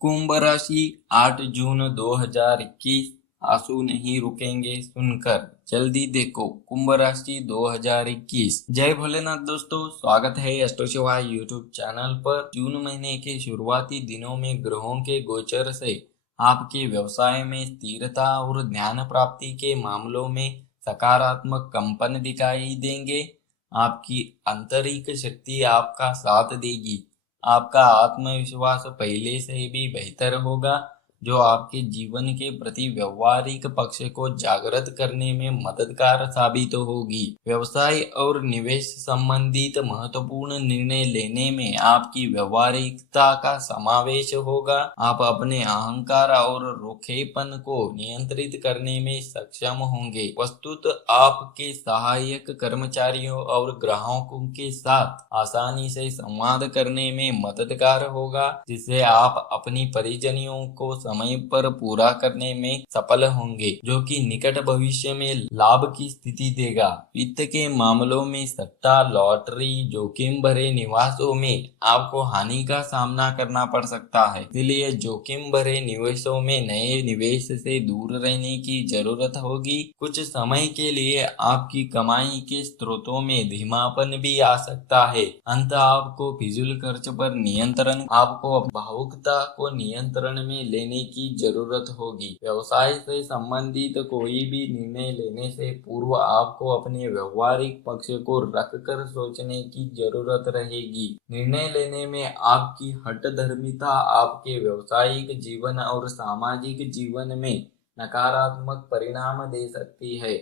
कुंभ राशि 8 जून 2021। आंसू नहीं रुकेंगे सुनकर, जल्दी देखो कुंभ राशि 2021। जय भोलेनाथ दोस्तों, स्वागत है अष्टो शिवाय यूट्यूब चैनल पर। जून महीने के शुरुआती दिनों में ग्रहों के गोचर से आपके व्यवसाय में स्थिरता और ज्ञान प्राप्ति के मामलों में सकारात्मक कंपन दिखाई देंगे। आपकी आंतरिक शक्ति आपका साथ देगी। आपका आत्मविश्वास पहले से भी बेहतर होगा, जो आपके जीवन के प्रति व्यवहारिक पक्ष को जागृत करने में मददगार साबित होगी। व्यवसाय और निवेश संबंधित महत्वपूर्ण निर्णय लेने में आपकी व्यवहारिकता का समावेश होगा। आप अपने अहंकार और रूखेपन को नियंत्रित करने में सक्षम होंगे। वस्तुत आपके सहायक कर्मचारियों और ग्राहकों के साथ आसानी से संवाद करने में मददगार होगा, जिससे आप अपनी परिजनियों को समय पर पूरा करने में सफल होंगे, जो कि निकट भविष्य में लाभ की स्थिति देगा। वित्त के मामलों में सट्टा, लॉटरी, जोखिम भरे निवेशों में आपको हानि का सामना करना पड़ सकता है, इसलिए जोखिम भरे निवेशों में नए निवेश से दूर रहने की जरूरत होगी। कुछ समय के लिए आपकी कमाई के स्रोतों में धीमापन भी आ सकता है। अंत आपको फिजूल खर्च पर नियंत्रण, आपको भावुकता को नियंत्रण में लेने की जरूरत होगी। व्यवसाय से संबंधित कोई भी निर्णय लेने से पूर्व आपको अपने व्यवहारिक पक्ष को रखकर सोचने की जरूरत रहेगी। निर्णय लेने में आपकी हठधर्मिता आपके व्यावसायिक जीवन और सामाजिक जीवन में नकारात्मक परिणाम दे सकती है।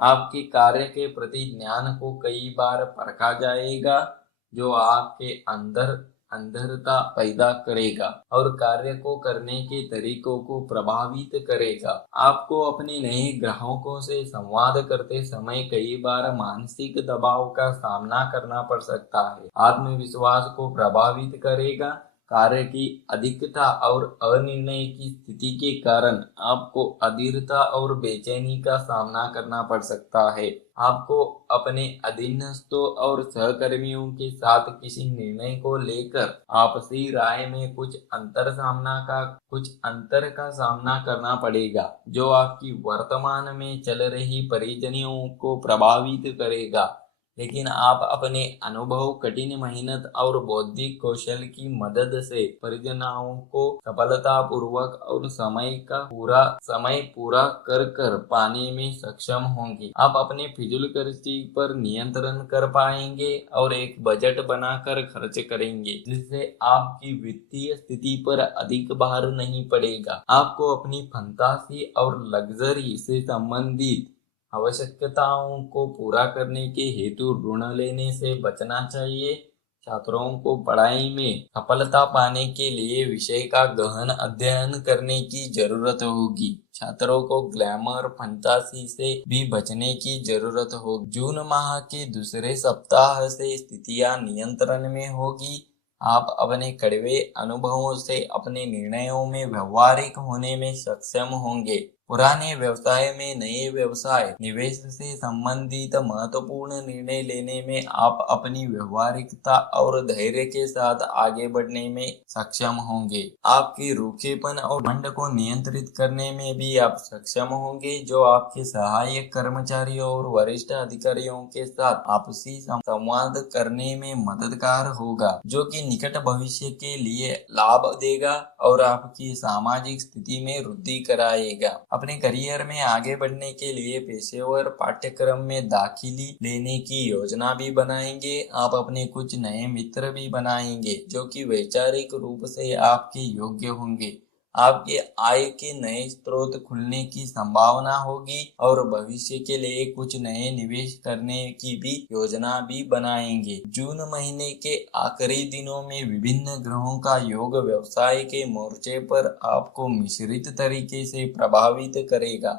आपके कार्य के प्रति ज्ञान को कई बार परखा जाएगा, जो आपके अंदर अंधरता पैदा करेगा और कार्य को करने के तरीकों को प्रभावित करेगा। आपको अपने नए ग्राहकों से संवाद करते समय कई बार मानसिक दबाव का सामना करना पड़ सकता है। आत्मविश्वास को प्रभावित करेगा। कार्य की अधिकता और अनिर्णय की स्थिति के कारण आपको अधीरता और बेचैनी का सामना करना पड़ सकता है। आपको अपने अधीनस्थों और सहकर्मियों के साथ किसी निर्णय को लेकर आपसी राय में कुछ अंतर का सामना करना पड़ेगा, जो आपकी वर्तमान में चल रही परिस्थितियों को प्रभावित करेगा। लेकिन आप अपने अनुभव, कठिन मेहनत और बौद्धिक कौशल की मदद से परियोजनाओं को सफलतापूर्वक और समय पूरा कर पाने में सक्षम होंगे। आप अपने फिजूल खर्ची पर नियंत्रण कर पाएंगे और एक बजट बनाकर खर्च करेंगे, जिससे आपकी वित्तीय स्थिति पर अधिक भार नहीं पड़ेगा। आपको अपनी फंतासी और लग्जरी से संबंधित आवश्यकताओं को पूरा करने के हेतु ऋण लेने से बचना चाहिए। छात्रों को पढ़ाई में सफलता पाने के लिए विषय का गहन अध्ययन करने की जरूरत होगी। छात्रों को ग्लैमर, फंतासी से भी बचने की जरूरत होगी। जून माह के दूसरे सप्ताह से स्थितियां नियंत्रण में होगी। आप अपने कड़वे अनुभवों से अपने निर्णयों में व्यवहारिक होने में सक्षम होंगे। पुराने व्यवसाय में नए व्यवसाय निवेश से संबंधित महत्वपूर्ण निर्णय लेने में आप अपनी व्यवहारिकता और धैर्य के साथ आगे बढ़ने में सक्षम होंगे। आपकी रूखेपन और घमंड को नियंत्रित करने में भी आप सक्षम होंगे, जो आपके सहायक कर्मचारियों और वरिष्ठ अधिकारियों के साथ आपसी संवाद करने में मददगार होगा, जो कि निकट भविष्य के लिए लाभ देगा और आपकी सामाजिक स्थिति में वृद्धि कराएगा। अपने करियर में आगे बढ़ने के लिए पेशेवर पाठ्यक्रम में दाखिली लेने की योजना भी बनाएंगे। आप अपने कुछ नए मित्र भी बनाएंगे, जो कि वैचारिक रूप से आपके योग्य होंगे। आपके आय के नए स्रोत खुलने की संभावना होगी और भविष्य के लिए कुछ नए निवेश करने की भी योजना भी बनाएंगे। जून महीने के आखिरी दिनों में विभिन्न ग्रहों का योग व्यवसाय के मोर्चे पर आपको मिश्रित तरीके से प्रभावित करेगा।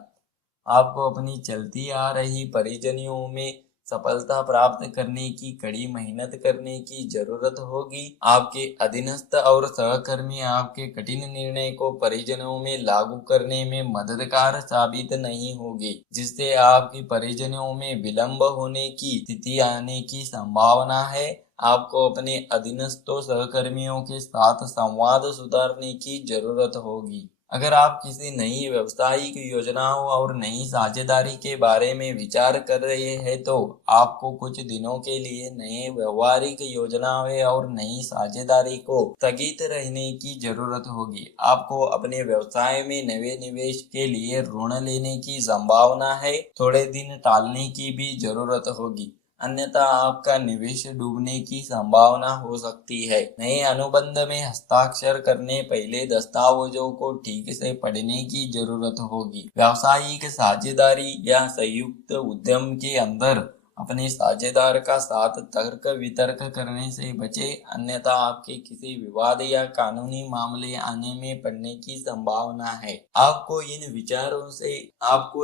आपको अपनी चलती आ रही परियोजनाओं में सफलता प्राप्त करने की कड़ी मेहनत करने की जरूरत होगी। आपके अधीनस्थ और सहकर्मी आपके कठिन निर्णय को परिजनों में लागू करने में मददगार साबित नहीं होगी, जिससे आपकी परिजनों में विलंब होने की स्थिति आने की संभावना है। आपको अपने अधीनस्थों सहकर्मियों के साथ संवाद सुधारने की जरूरत होगी। अगर आप किसी नई व्यावसायिक योजनाओं और नई साझेदारी के बारे में विचार कर रहे हैं तो आपको कुछ दिनों के लिए नए व्यवहारिक योजनाएं और नई साझेदारी को स्थगित रहने की जरूरत होगी। आपको अपने व्यवसाय में नए निवेश के लिए ऋण लेने की संभावना है। थोड़े दिन टालने की भी जरूरत होगी, अन्यथा आपका निवेश डूबने की संभावना हो सकती है। नए अनुबंध में हस्ताक्षर करने पहले दस्तावेजों को ठीक से पढ़ने की जरूरत होगी। व्यावसायिक साझेदारी या संयुक्त उद्यम के अंदर अपने साझेदार का साथ तर्क वितर्क करने से बचे, अन्यथा आपके किसी विवाद या कानूनी मामले आने में पड़ने की संभावना है। आपको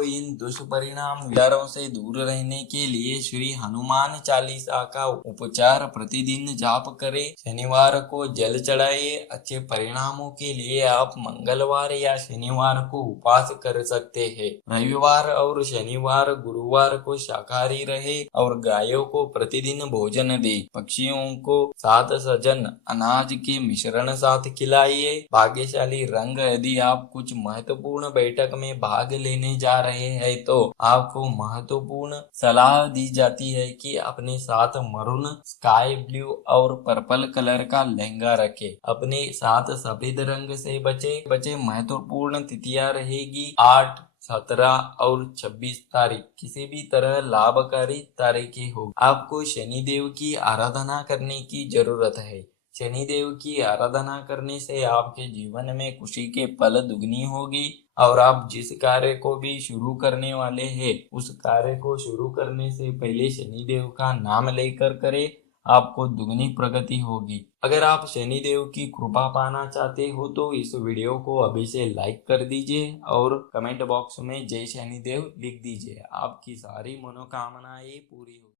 इन दुष्परिणाम विचारों से दूर रहने के लिए श्री हनुमान चालीसा का उपचार प्रतिदिन जाप करें। शनिवार को जल चढ़ाइए। अच्छे परिणामों के लिए आप मंगलवार या शनिवार को उपवास कर सकते हैं। रविवार और शनिवार गुरुवार को शाकाहारी रहे और गायों को प्रतिदिन भोजन दे। पक्षियों को सात सजन अनाज के मिश्रण साथ खिलाइए। भाग्यशाली रंग, यदि आप कुछ महत्वपूर्ण बैठक में भाग लेने जा रहे हैं तो आपको महत्वपूर्ण सलाह दी जाती है कि अपने साथ मरून, स्काई ब्लू और पर्पल कलर का लहंगा रखें। अपने साथ सफेद रंग से बचे महत्वपूर्ण तिथियां रहेगी 8, 17 और 26 तारीख किसी भी तरह लाभकारी तारीखें हो। आपको शनिदेव की आराधना करने की जरूरत है। शनिदेव की आराधना करने से आपके जीवन में खुशी के पल दुगनी होगी और आप जिस कार्य को भी शुरू करने वाले हैं उस कार्य को शुरू करने से पहले शनिदेव का नाम लेकर करें, आपको दुगनी प्रगति होगी। अगर आप शनिदेव की कृपा पाना चाहते हो तो इस वीडियो को अभी से लाइक कर दीजिए और कमेंट बॉक्स में जय शनिदेव लिख दीजिए। आपकी सारी मनोकामनाएं पूरी हो।